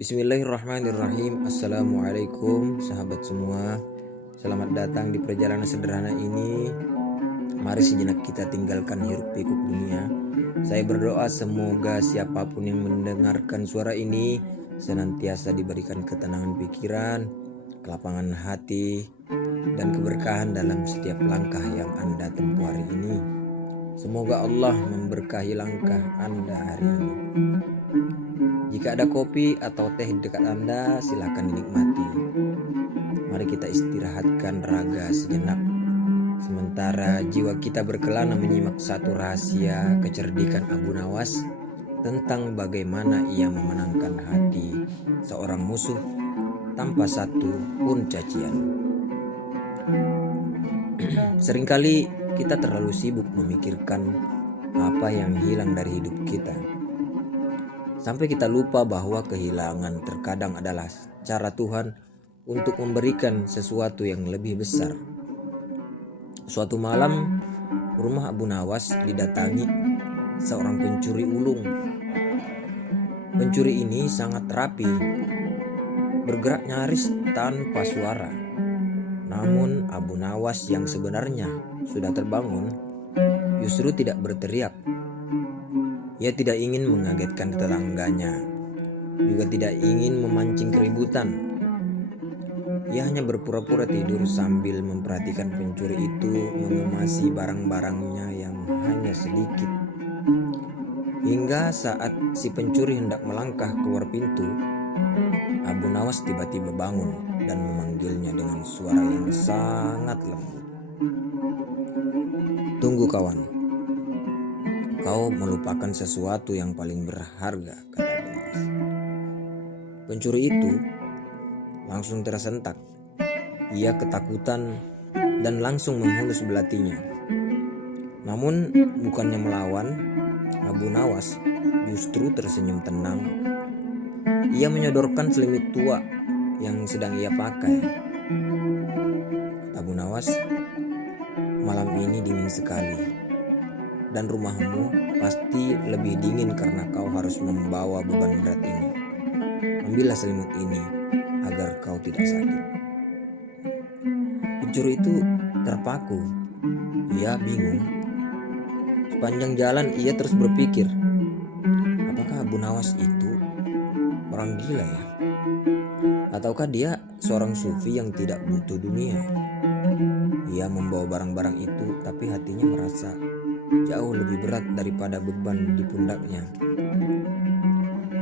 Bismillahirrahmanirrahim. Assalamualaikum sahabat semua. Selamat datang di perjalanan sederhana ini. Mari sejenak kita tinggalkan hiruk pikuk dunia. Saya berdoa semoga siapapun yang mendengarkan suara ini senantiasa diberikan ketenangan pikiran, kelapangan hati, dan keberkahan dalam setiap langkah yang Anda tempuh hari ini. Semoga Allah memberkahi langkah Anda hari ini. Jika ada kopi atau teh di dekat Anda, silakan dinikmati. Mari kita istirahatkan raga sejenak. Sementara jiwa kita berkelana menyimak satu rahasia kecerdikan Abu Nawas tentang bagaimana ia memenangkan hati seorang musuh tanpa satu pun cacian. Seringkali kita terlalu sibuk memikirkan apa yang hilang dari hidup kita, sampai kita lupa bahwa kehilangan terkadang adalah cara Tuhan untuk memberikan sesuatu yang lebih besar. Suatu malam, rumah Abu Nawas didatangi seorang pencuri ulung. Pencuri ini sangat rapi, bergerak nyaris tanpa suara. Namun Abu Nawas yang sebenarnya sudah terbangun justru tidak berteriak. Ia tidak ingin mengagetkan tetangganya, juga tidak ingin memancing keributan. Ia hanya berpura-pura tidur sambil memperhatikan pencuri itu mengemasi barang-barangnya yang hanya sedikit. Hingga saat si pencuri hendak melangkah keluar pintu, Abu Nawas tiba-tiba bangun dan memanggilnya dengan suara yang sangat lembut. "Tunggu kawan, kau melupakan sesuatu yang paling berharga," kata Abu Nawas. Pencuri itu langsung tersentak. Ia ketakutan dan langsung menghunus belatinya. Namun bukannya melawan, Abu Nawas justru tersenyum tenang. Ia menyodorkan selimut tua yang sedang ia pakai. "Abu Nawas, malam ini dingin sekali. Dan rumahmu pasti lebih dingin karena kau harus membawa beban berat ini. Ambillah selimut ini agar kau tidak sakit." Pencuri itu terpaku. Ia bingung. Sepanjang jalan ia terus berpikir, apakah Abu Nawas itu orang gila ya? Ataukah dia seorang sufi yang tidak butuh dunia? Ia membawa barang-barang itu, tapi hatinya merasa jauh lebih berat daripada beban di pundaknya.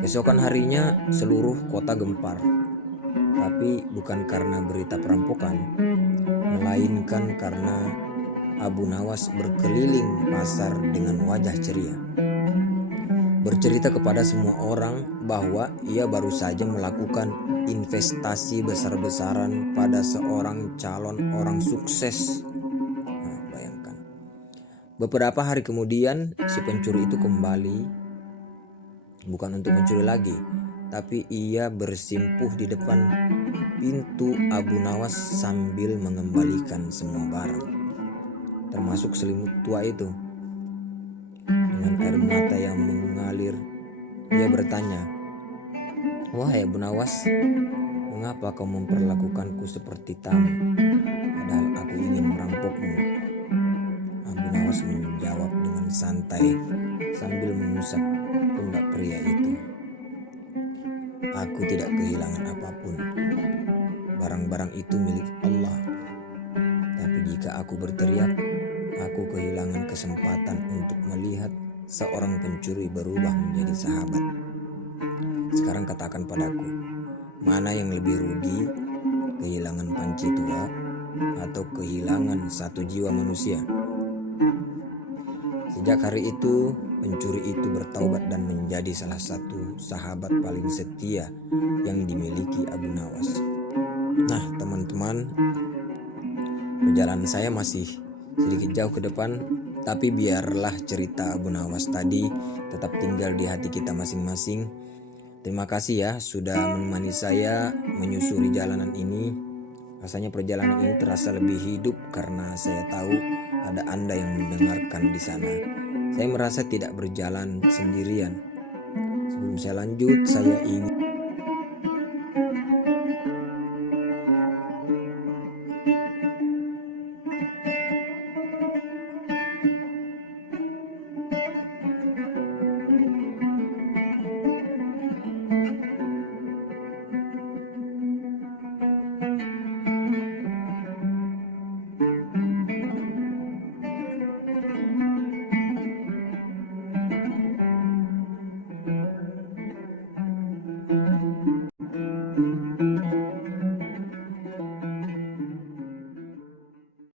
Keesokan harinya seluruh kota gempar, tapi bukan karena berita perampokan, melainkan karena Abu Nawas berkeliling pasar dengan wajah ceria, bercerita kepada semua orang bahwa ia baru saja melakukan investasi besar-besaran pada seorang calon orang sukses. Bayangkan. Beberapa hari kemudian si pencuri itu kembali, bukan untuk mencuri lagi, tapi ia bersimpuh di depan pintu Abu Nawas sambil mengembalikan semua barang, termasuk selimut tua itu. Dengan air mata yang mengalir, ia bertanya, "Wahai Abu Nawas, mengapa kau memperlakukanku seperti tamu, padahal aku ingin merampokmu?" Abu Nawas menjawab dengan santai sambil mengusap pundak pria itu, "Aku tidak kehilangan apapun. Barang-barang itu milik Allah. Tapi jika aku berteriak, aku kehilangan kesempatan untuk melihat seorang pencuri berubah menjadi sahabat. Sekarang katakan padaku, mana yang lebih rugi, kehilangan panci tua atau kehilangan satu jiwa manusia?" Sejak hari itu, pencuri itu bertaubat dan menjadi salah satu sahabat paling setia yang dimiliki Abu Nawas. Nah teman-teman, perjalanan saya masih sedikit jauh ke depan, tapi biarlah cerita Abu Nawas tadi tetap tinggal di hati kita masing-masing. Terima kasih ya sudah menemani saya menyusuri jalanan ini. Rasanya perjalanan ini terasa lebih hidup karena saya tahu ada Anda yang mendengarkan di sana. Saya merasa tidak berjalan sendirian. Sebelum saya lanjut, saya ingin